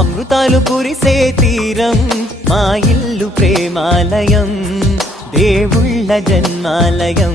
అమృతాలు పురిసే తీరం మా ఇల్లు ప్రేమాలయం దేవుళ్ళ జన్మాలయం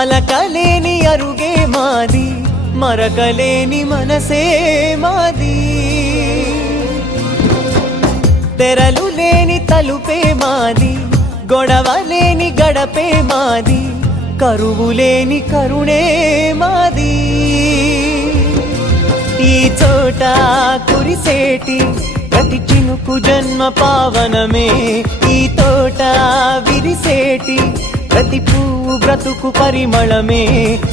అలకలేని అరుగే మాది మరకలేని మనసే మాది తెరలు లేని తలుపే మాది గొడవ లేని గడపే మాది కరువు లేని కరుణే మాది ఈ చోట కురిసేటి ప్రతి చినుకు జన్మ పావనమే ఈ తోట విరిసేటి ప్రతి పూ బ్రతుకు పరిమళమే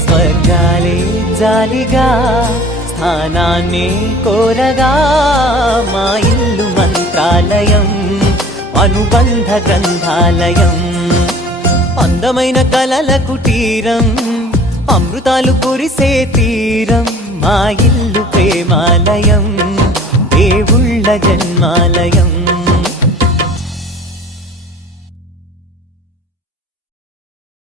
స్వర్గాలే జాలిగా స్థానాన్ని కోరగా మా ఇల్లు మంత్రాలయం అనుబంధ గ్రంథాలయం అందమైన కలల కుటీరం అమృతాలు కురిసే తీరం మా ఇల్లు ప్రేమాలయం దేవుళ్ళ జన్మాలయం